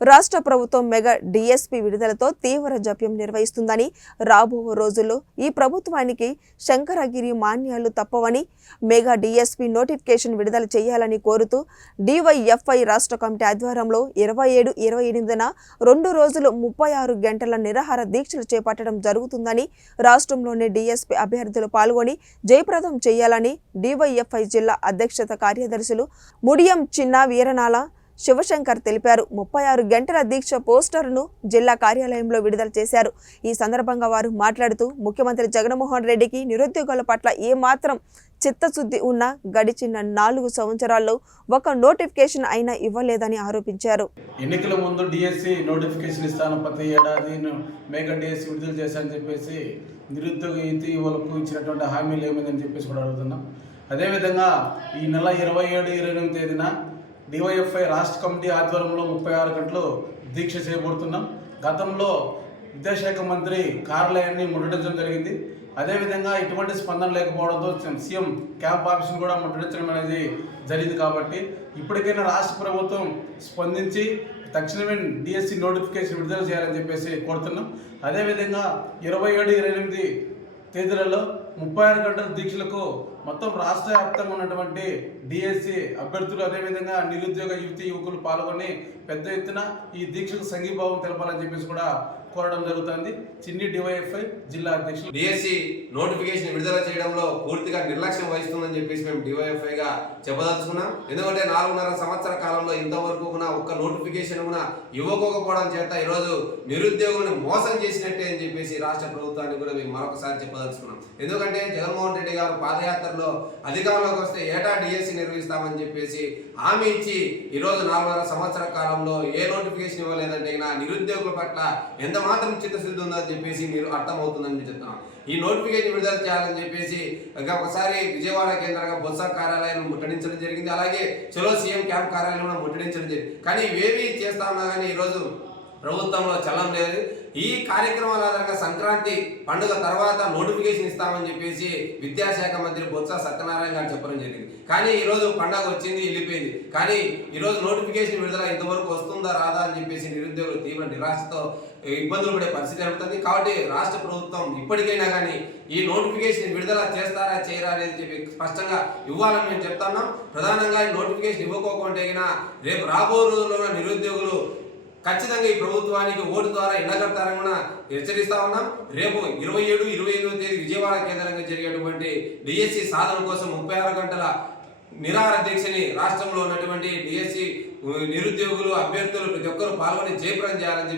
రాష్ట్ర ప్రభుత్వం mega DSP విడుదలతో తీవ్ర జప్యం నిర్వహిస్తుందని, రాబో రోజుల్లో ఈ ప్రభుత్వానికి శంకరగిరి మాన్యాలు తప్పవని, మెగా డిఎస్పీ నోటిఫికేషన్ విడుదల చేయాలని కోరుతూ డివైఎఫ్ఐ రాష్ట్ర కమిటీ ఆధ్వర్యంలో 27, 28న 2 రోజులు 36 గంటల నిరాహార దీక్షలు చేపట్టడం జరుగుతుందని, రాష్ట్రంలోని డిఎస్పీ అభ్యర్థులు పాల్గొని జయప్రదం చేయాలని డివైఎఫ్ఐ జిల్లా అధ్యక్షత కార్యదర్శులు ముడియం చిన్న వీరనాల శివశంకర్ తెలిపారు. 36 గంటల దీక్ష పోస్టర్ను జిల్లా కార్యాలయంలో విడుదల చేశారు. ఈ సందర్భంగా వారు మాట్లాడుతూ ముఖ్యమంత్రి జగన్మోహన్ రెడ్డికి నిరుద్యోగుల పట్ల ఏమాత్రం చిత్తశుద్ధి ఉన్నా గడిచిన 4 సంవత్సరాల్లో ఒక నోటిఫికేషన్ అయినా ఇవ్వలేదని ఆరోపించారు. ఎన్నికల ముందు డిఎస్సి నోటిఫికేషన్ ఇస్తాను, ప్రతి ఏడాది మెగా డిఎస్సి విడుదల చేశానని చెప్పేసి నిరుద్యోగ యువకులకు ఇచ్చినటువంటి హామీలు ఏమైందని చెప్పేసి కూడా అడుగుతున్నాం. అదేవిధంగా ఈ నెల 27, 28 తేదీన డివైఎఫ్ఐ రాష్ట్ర కమిటీ ఆధ్వర్యంలో 36 గంటలు దీక్ష చేయబడుతున్నాం. గతంలో విద్యాశాఖ మంత్రి కార్యాలయాన్ని ముట్టడించడం జరిగింది. అదేవిధంగా ఇటువంటి స్పందన లేకపోవడంతో సీఎం క్యాంప్ ఆఫీస్ను కూడా ముట్టడించడం అనేది జరిగింది. కాబట్టి ఇప్పటికైనా రాష్ట్ర ప్రభుత్వం స్పందించి తక్షణమే డిఎస్సి నోటిఫికేషన్ విడుదల చేయాలని చెప్పేసి కోరుతున్నాం. అదేవిధంగా 27, 28 తేదీలలో 36 గంటల దీక్షలకు మొత్తం రాష్ట్ర వ్యాప్తంగా ఉన్నటువంటి డిఎస్సి అభ్యర్థులు, అదేవిధంగా నిరుద్యోగ యువకులు పాల్గొని పెద్ద ఎత్తున ఈ దీక్షకు సంఘీభావం తెలపాలని చెప్పేసి కూడా కోరడం జరుగుతుంది. చిన్ని డివైఎఫ్ఐ జిల్లా అధ్యక్షులు. డిఎస్సి నోటిఫికేషన్ విడుదల చేయడంలో పూర్తిగా నిర్లక్ష్యం వహిస్తుందని చెప్పేసి మేము డివైఎఫ్ఐగా చెప్పదలుచుకున్నాం. ఎందుకంటే 4.5 సంవత్సర కాలంలో ఇంతవరకు ఒక్క నోటిఫికేషన్ ఇవ్వకపోవడం చేత ఈరోజు నిరుద్యోగులను మోసం చేసినట్టే అని చెప్పేసి రాష్ట్ర ప్రభుత్వాన్ని కూడా మేము మరొకసారి చెప్పదలుచుకున్నాం. ఎందుకంటే జగన్మోహన్ రెడ్డి గారు పాదయాత్రలో అధికారంలోకి వస్తే ఏటా డిఎస్సి నిర్వహిస్తామని చెప్పేసి హామీ ఇచ్చి ఈరోజు 4.5 సంవత్సర కాలంలో ఏ నోటిఫికేషన్ ఇవ్వలేదంటే నిరుద్యోగుల పట్ల ఎంత మాత్రం చిత్తశుద్ధి ఉందని చెప్పేసి మీరు అర్థమవుతుందని చెప్తున్నాం. ఈ నోటిఫికేషన్ విడుదల చేయాలని చెప్పేసి ఒకసారి విజయవాడ కేంద్రంగా బొత్స కార్యాలయం ముట్టడించడం జరిగింది. అలాగే చలో సీఎం క్యాంప్ కార్యాలయం ముట్టడించడం జరిగింది. కానీ ఇవేవి చేస్తా ఉన్నా కానీ ఈరోజు ప్రభుత్వంలో చల్లం లేదు. ఈ కార్యక్రమాల ఆధారంగా సంక్రాంతి పండుగ తర్వాత నోటిఫికేషన్ ఇస్తామని చెప్పేసి విద్యాశాఖ మంత్రి బొత్స సత్యనారాయణ గారు చెప్పడం జరిగింది. కానీ ఈరోజు పండుగ వచ్చింది, వెళ్ళిపోయింది. కానీ ఈరోజు నోటిఫికేషన్ విడుదల ఇంతవరకు వస్తుందా రాదా అని చెప్పేసి నిరుద్యోగులు తీవ్ర నిరాశతో ఇబ్బందులు పడే పరిస్థితి జరుగుతుంది. కాబట్టి రాష్ట్ర ప్రభుత్వం ఇప్పటికైనా కానీ ఈ నోటిఫికేషన్ విడుదల చేస్తారా చేయరా అనేది చెప్పి స్పష్టంగా ఇవ్వాలని మేము చెప్తున్నాం. ప్రధానంగా ఈ నోటిఫికేషన్ ఇవ్వకోకుంటే రేపు రాబో రోజుల్లో నిరుద్యోగులు ఖచ్చితంగా ఈ ప్రభుత్వానికి ఓటు ద్వారా ఎండగడతారని కూడా హెచ్చరిస్తా ఉన్నాం. రేపు 27, 28వ తేదీ విజయవాడ కేంద్రంగా జరిగేటువంటి డిఎస్సి సాధన కోసం 36 గంటల నిరాహార దీక్షని రాష్ట్రంలో ఉన్నటువంటి డిఎస్సి నిరుద్యోగులు, అభ్యర్థులు ప్రతి ఒక్కరు పాల్గొని జయప్రదం చేయాలని